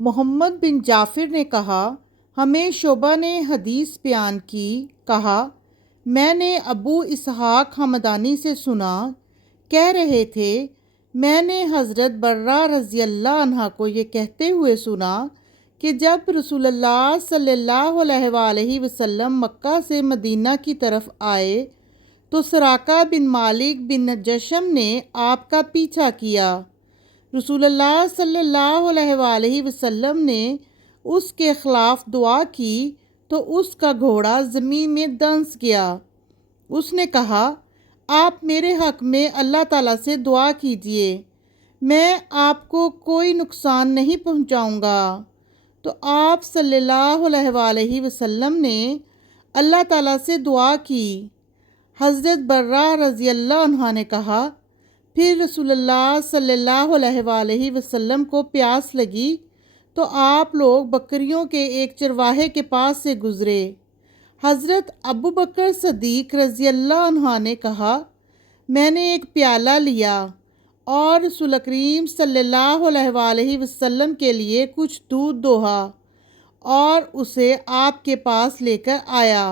محمد بن جعفر نے کہا، ہمیں شعبہ نے حدیث بیان کی، کہا میں نے ابو اسحاق ہمدانی سے سنا، کہہ رہے تھے میں نے حضرت برہ رضی اللہ عنہ کو یہ کہتے ہوئے سنا کہ جب رسول اللہ صلی اللہ علیہ وآلہ وسلم مکہ سے مدینہ کی طرف آئے تو سراقہ بن مالک بن جشم نے آپ کا پیچھا کیا۔ رسول اللہ صلی اللہ علیہ وآلہ وسلم نے اس کے خلاف دعا کی تو اس کا گھوڑا زمین میں دنس گیا۔ اس نے کہا، آپ میرے حق میں اللہ تعالیٰ سے دعا کیجئے، میں آپ کو کوئی نقصان نہیں پہنچاؤں گا۔ تو آپ صلی اللہ علیہ وآلہ وسلم نے اللہ تعالیٰ سے دعا کی۔ حضرت برہ رضی اللہ عنہ نے کہا، پھر رسول اللہ صلی اللہ علیہ وآلہ وسلم کو پیاس لگی تو آپ لوگ بکریوں کے ایک چرواہے کے پاس سے گزرے۔ حضرت ابو بکر صدیق رضی اللہ عنہ نے کہا، میں نے ایک پیالہ لیا اور رسول کریم صلی اللہ علیہ وآلہ وسلم کے لیے کچھ دودھ دوہا اور اسے آپ کے پاس لے کر آیا۔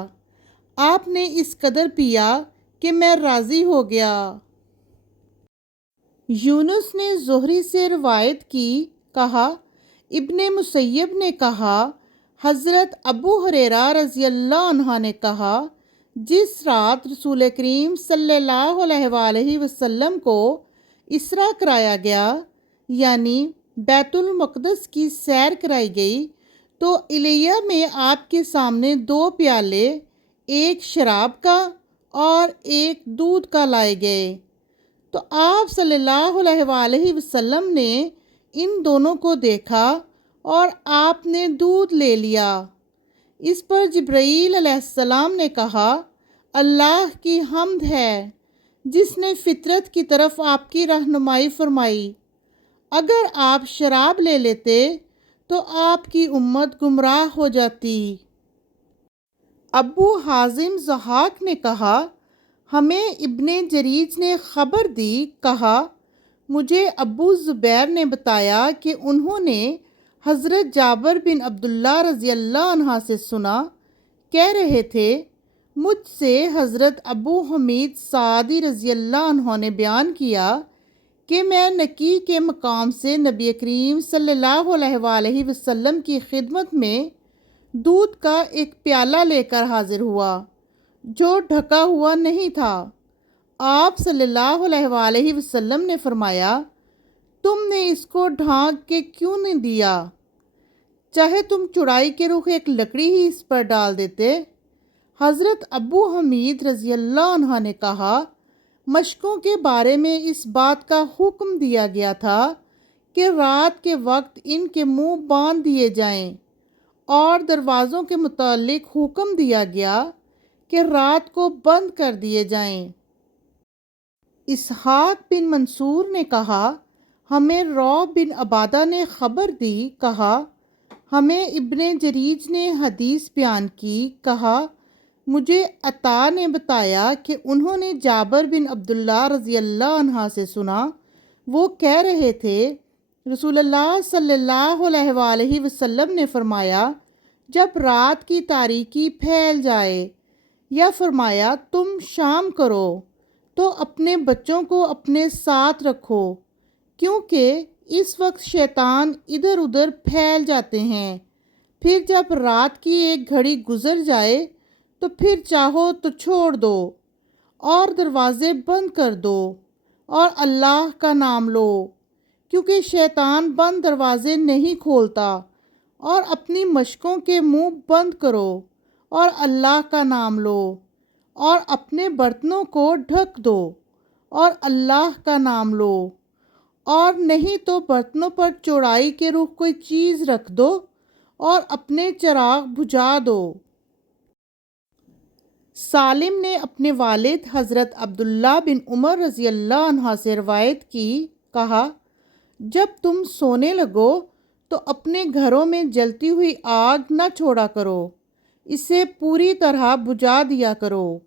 آپ نے اس قدر پیا کہ میں راضی ہو گیا۔ یونس نے زہری سے روایت کی، کہا ابن مسیب نے کہا، حضرت ابو ہریرہ رضی اللہ عنہ نے کہا، جس رات رسول کریم صلی اللہ علیہ وآلہ وسلم کو اسرا کرایا گیا، یعنی بیت المقدس کی سیر کرائی گئی، تو الیہ میں آپ کے سامنے 2 پیالے، ایک شراب کا اور ایک دودھ کا لائے گئے۔ تو آپ صلی اللہ علیہ وآلہ وسلم نے ان دونوں کو دیکھا اور آپ نے دودھ لے لیا۔ اس پر جبرائیل علیہ السلام نے کہا، اللہ کی حمد ہے جس نے فطرت کی طرف آپ کی رہنمائی فرمائی۔ اگر آپ شراب لے لیتے تو آپ کی امت گمراہ ہو جاتی۔ ابو حازم ضحاک نے کہا، ہمیں ابن جریج نے خبر دی، کہا مجھے ابو زبیر نے بتایا کہ انہوں نے حضرت جابر بن عبداللہ رضی اللہ عنہ سے سنا، کہہ رہے تھے مجھ سے حضرت ابو حمید سعدی رضی اللہ عنہ نے بیان کیا کہ میں نکی کے مقام سے نبی کریم صلی اللہ علیہ وآلہ وسلم کی خدمت میں دودھ کا ایک پیالہ لے کر حاضر ہوا جو ڈھکا ہوا نہیں تھا۔ آپ صلی اللہ علیہ وآلہ وسلم نے فرمایا، تم نے اس کو ڈھانک کے کیوں نہیں دیا؟ چاہے تم چڑائی کے رخ ایک لکڑی ہی اس پر ڈال دیتے۔ حضرت ابو حمید رضی اللہ عنہ نے کہا، مشکوں کے بارے میں اس بات کا حکم دیا گیا تھا کہ رات کے وقت ان کے منہ باندھ دیے جائیں، اور دروازوں کے متعلق حکم دیا گیا کہ رات کو بند کر دیے جائیں۔ اسحاق بن منصور نے کہا، ہمیں رعب بن عبادہ نے خبر دی، کہا ہمیں ابن جریج نے حدیث بیان کی، کہا مجھے عطا نے بتایا کہ انہوں نے جابر بن عبداللہ رضی اللہ عنہ سے سنا، وہ کہہ رہے تھے رسول اللہ صلی اللہ علیہ وآلہ وسلم نے فرمایا، جب رات کی تاریکی پھیل جائے، یا فرمایا تم شام کرو تو اپنے بچوں کو اپنے ساتھ رکھو، کیونکہ اس وقت شیطان ادھر ادھر پھیل جاتے ہیں، پھر جب رات کی ایک گھڑی گزر جائے تو پھر چاہو تو چھوڑ دو اور دروازے بند کر دو اور اللہ کا نام لو، کیونکہ شیطان بند دروازے نہیں کھولتا، اور اپنی مشکوں کے منہ بند کرو اور اللہ کا نام لو، اور اپنے برتنوں کو ڈھک دو اور اللہ کا نام لو، اور نہیں تو برتنوں پر چوڑائی کے رخ کوئی چیز رکھ دو اور اپنے چراغ بجھا دو۔ سالم نے اپنے والد حضرت عبداللہ بن عمر رضی اللہ عنہ سے روایت کی، کہا جب تم سونے لگو تو اپنے گھروں میں جلتی ہوئی آگ نہ چھوڑا کرو، اسے پوری طرح بجھا دیا کرو۔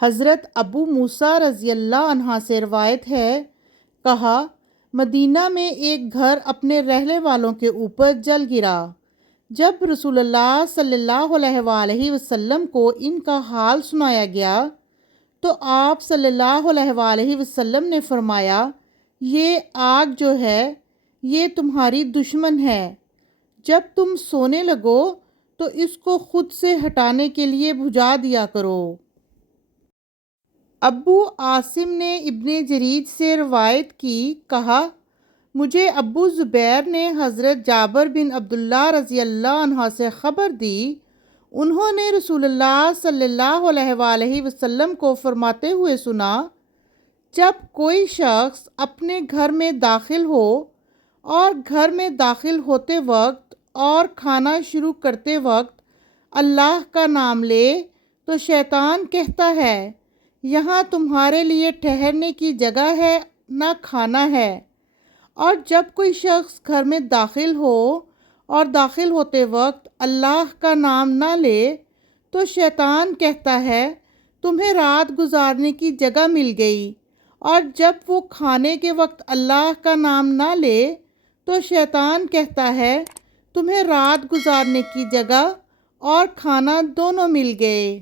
حضرت ابو موسیٰ رضی اللہ عنہ سے روایت ہے، کہا مدینہ میں ایک گھر اپنے رہنے والوں کے اوپر جل گرا۔ جب رسول اللہ صلی اللہ علیہ وآلہ وسلم کو ان کا حال سنایا گیا تو آپ صلی اللہ علیہ وآلہ وسلم نے فرمایا، یہ آگ جو ہے یہ تمہاری دشمن ہے، جب تم سونے لگو تو اس کو خود سے ہٹانے کے لیے بجھا دیا کرو۔ ابو عاصم نے ابن جریج سے روایت کی، کہا مجھے ابو زبیر نے حضرت جابر بن عبداللہ رضی اللہ عنہ سے خبر دی، انہوں نے رسول اللہ صلی اللہ علیہ وآلہ وسلم کو فرماتے ہوئے سنا، جب کوئی شخص اپنے گھر میں داخل ہو اور گھر میں داخل ہوتے وقت اور کھانا شروع کرتے وقت اللہ کا نام لے تو شیطان کہتا ہے، یہاں تمہارے لیے ٹھہرنے کی جگہ ہے نہ کھانا ہے۔ اور جب کوئی شخص گھر میں داخل ہو اور داخل ہوتے وقت اللہ کا نام نہ لے تو شیطان کہتا ہے، تمہیں رات گزارنے کی جگہ مل گئی۔ اور جب وہ کھانے کے وقت اللہ کا نام نہ لے تو شیطان کہتا ہے، تمہیں رات گزارنے کی جگہ اور کھانا دونوں مل گئے۔